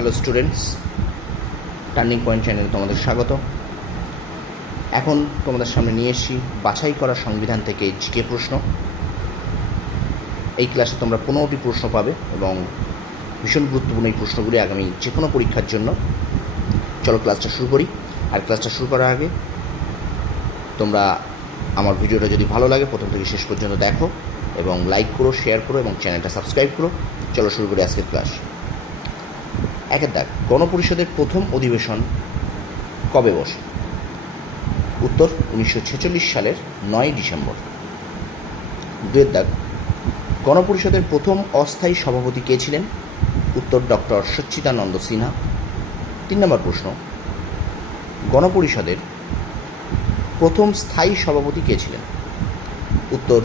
Hello students turning point চ্যানেলে তোমাদের স্বাগত। এখন তোমাদের সামনে নিয়ে এসেছি বাছাই করা সংবিধান থেকে জিকে প্রশ্ন। এই ক্লাসে তোমরা পনেরোটি প্রশ্ন পাবে এবং ভীষণ গুরুত্বপূর্ণ এই প্রশ্নগুলি আগামী যে কোনো পরীক্ষার জন্য। চলো ক্লাসটা শুরু করি। আর ক্লাসটা শুরু করার আগে তোমরা আমার ভিডিওটা যদি ভালো লাগে, প্রথম থেকে শেষ পর্যন্ত দেখো এবং লাইক করো শেয়ার করো এবং চ্যানেলটা সাবস্ক্রাইব করো। চলো শুরু করি আজকের ক্লাস। একের দাগ গণপরিষদের প্রথম অধিবেশন কবে বসে? উত্তর উনিশশো ছেচল্লিশ সালের নয় ডিসেম্বর। দুয়ের দাগ গণপরিষদের প্রথম অস্থায়ী সভাপতি কে ছিলেন? উত্তর ডক্টর সচ্চিদানন্দ সিনহা। তিন নম্বর প্রশ্ন, গণপরিষদের প্রথম স্থায়ী সভাপতি কে ছিলেন? উত্তর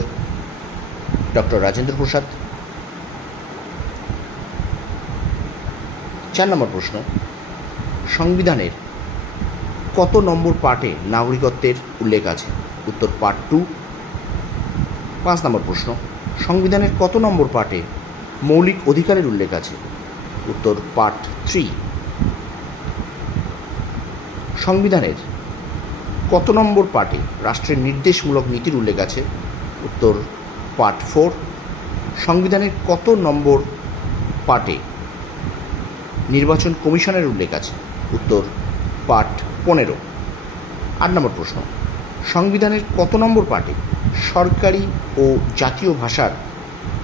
ডক্টর রাজেন্দ্র প্রসাদ। চার নম্বর প্রশ্ন, সংবিধানের কত নম্বর পার্টে নাগরিকত্বের উল্লেখ আছে? উত্তর পার্ট টু। পাঁচ নম্বর প্রশ্ন, সংবিধানের কত নম্বর পার্টে মৌলিক অধিকারের উল্লেখ আছে? উত্তর পার্ট থ্রি। সংবিধানের কত নম্বর পার্টে রাষ্ট্রের নির্দেশমূলক নীতির উল্লেখ আছে? উত্তর পার্ট ফোর। সংবিধানের কত নম্বর পার্টে নির্বাচন কমিশনের উল্লেখ আছে। উত্তর, পার্ট পনেরো। আট নম্বর প্রশ্ন। সংবিধানের কত নম্বর পার্টে সরকারি ও জাতীয় ভাষার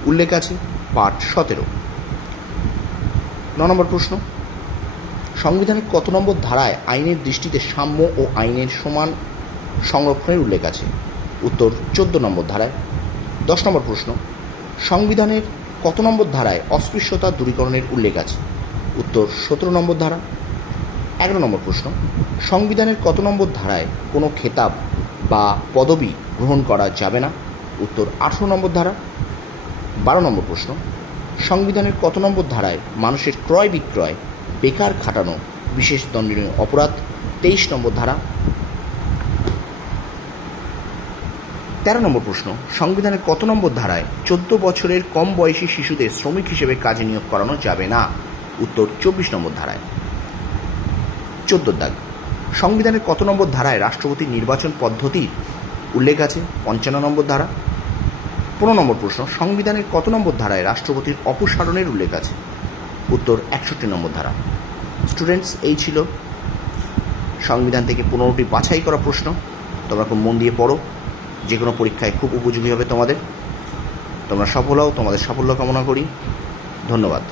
উল্লেখ আছে? পার্ট সতেরো। ন নম্বর প্রশ্ন। সংবিধানের কত নম্বর ধারায় আইনের দৃষ্টিতে সাম্য ও আইনের সমান সংরক্ষণের উল্লেখ আছে? উত্তর, চোদ্দ নম্বর ধারায়। দশ নম্বর প্রশ্ন। সংবিধানের কত নম্বর ধারায় অস্পৃশ্যতা দূরীকরণের উল্লেখ আছে? উত্তর সতেরো নম্বর ধারা। এগারো নম্বর প্রশ্ন, সংবিধানের কত নম্বর ধারায় কোনো খেতাব বা পদবি গ্রহণ করা যাবে না? উত্তর আঠেরো নম্বর ধারা। বারো নম্বর প্রশ্ন, সংবিধানের কত নম্বর ধারায় মানুষের ক্রয় বিক্রয়, বেকার খাটানো বিশেষ দণ্ডনীয় অপরাধ? তেইশ নম্বর ধারা। তেরো নম্বর প্রশ্ন, সংবিধানের কত নম্বর ধারায় চোদ্দ বছরের কম বয়সী শিশুদের শ্রমিক হিসেবে কাজে নিয়োগ করানো যাবে না? উত্তর চব্বিশ নম্বর ধারায়। চোদ্দ দাগ। সংবিধানের কত নম্বর ধারায় রাষ্ট্রপতির নির্বাচন পদ্ধতির উল্লেখ আছে? পঞ্চান্ন নম্বর ধারা। পনেরো নম্বর প্রশ্ন, সংবিধানের কত নম্বর ধারায় রাষ্ট্রপতির অপসারণের উল্লেখ আছে? উত্তর একষট্টি নম্বর ধারা। স্টুডেন্টস, এই ছিল সংবিধান থেকে পনেরোটি বাছাই করা প্রশ্ন। তোমরা খুব মন দিয়ে পড়ো। যে কোনো পরীক্ষায় খুব উপযোগী হবে তোমাদের। তোমরা সফল হও, তোমাদের সাফল্য কামনা করি। ধন্যবাদ।